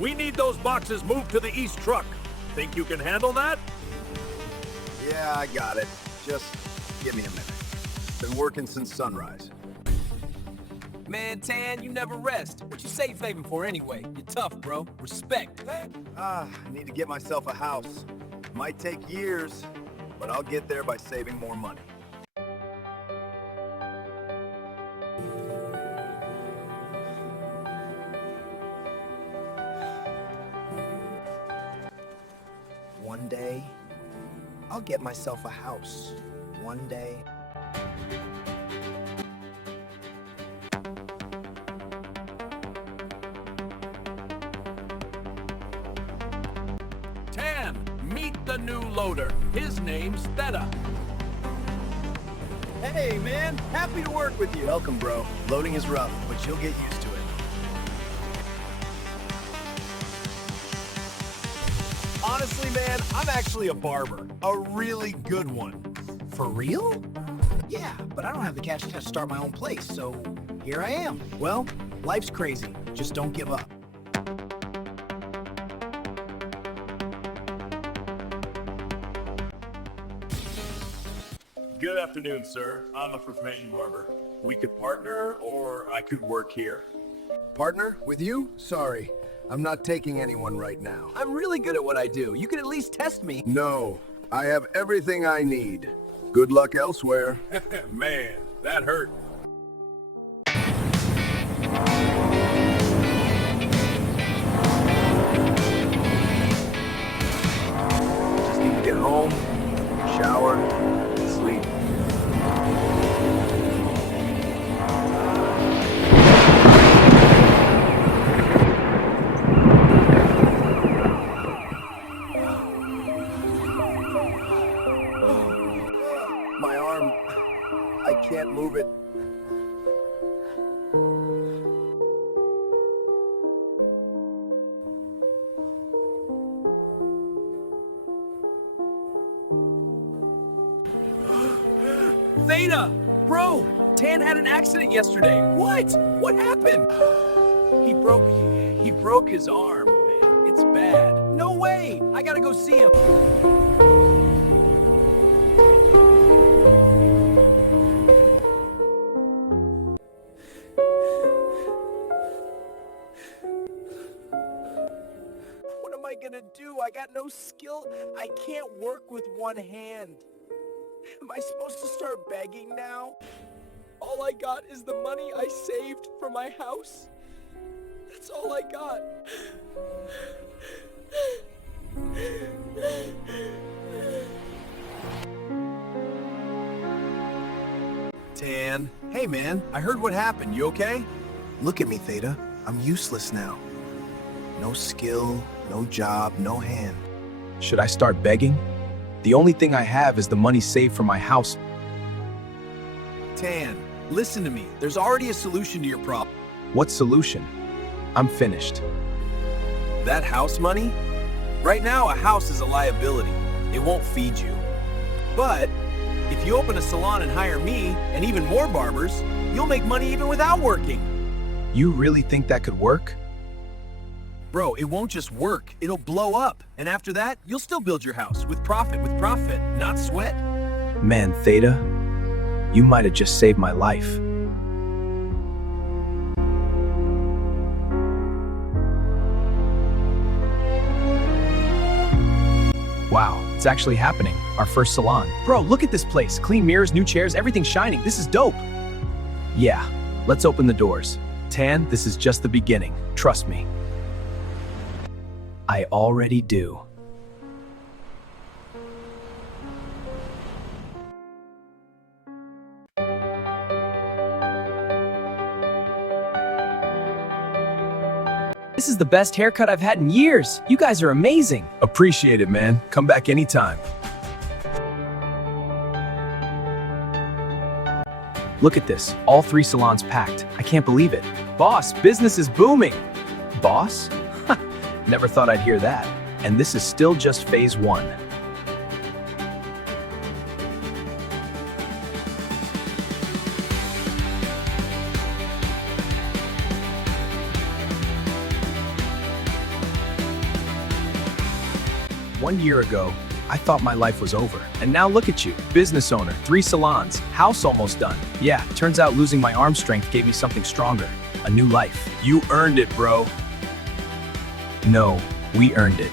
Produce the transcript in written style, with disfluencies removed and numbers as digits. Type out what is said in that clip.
We need those boxes moved to the east truck. Think you can handle that? Yeah, I got it. Just give me a minute. Been working since sunrise. Man, Tan, you never rest. What you safe haven for anyway? You're tough, bro. Respect. I need to get myself a house. Might take years, but I'll get there by saving more money. One day, I'll get myself a house. One day. Tan, meet the new loader. His name's Theta. Hey, man. Happy to work with you. Welcome, bro. Loading is rough, but you'll get used to it. Honestly, man, I'm actually a barber. A really good one. For real? Yeah, but I don't have the cash to start my own place, so here I am. Well, life's crazy. Just don't give up. Good afternoon, sir. I'm a professional barber. We could partner, or I could work here. Partner? With you? Sorry. I'm not taking anyone right now. I'm really good at what I do. You can at least test me. No, I have everything I need. Good luck elsewhere. Man, that hurt. Just need to get home, shower, sleep. My arm, I can't move it. Theta! Bro! Tan had an accident yesterday. What? What happened? He broke his arm, man. It's bad. No way! I gotta go see him. What am I gonna do? I got no skill. I can't work with one hand. Am I supposed to start begging now? All I got is the money I saved for my house. That's all I got. Tan. Hey, man. I heard what happened. You okay? Look at me, Theta. I'm useless now. No skill, no job, no hand. Should I start begging? The only thing I have is the money saved for my house. Tan, listen to me. There's already a solution to your problem. What solution? I'm finished. That house money? Right now, a house is a liability. It won't feed you. But if you open a salon and hire me, and even more barbers, you'll make money even without working. You really think that could work? Bro, it won't just work. It'll blow up. And after that, you'll still build your house with profit, not sweat. Man, Theta, you might have just saved my life. Wow, it's actually happening. Our first salon. Bro, look at this place. Clean mirrors, new chairs, everything's shining. This is dope. Yeah, let's open the doors. Tan, this is just the beginning. Trust me. I already do. This is the best haircut I've had in years. You guys are amazing. Appreciate it, man. Come back anytime. Look at this. All 3 salons packed. I can't believe it. Boss, business is booming. Boss? Never thought I'd hear that. And this is still just phase 1. 1 year ago, I thought my life was over. And now look at you, business owner, 3 salons, house almost done. Yeah, turns out losing my arm strength gave me something stronger, a new life. You earned it, bro. No, we earned it.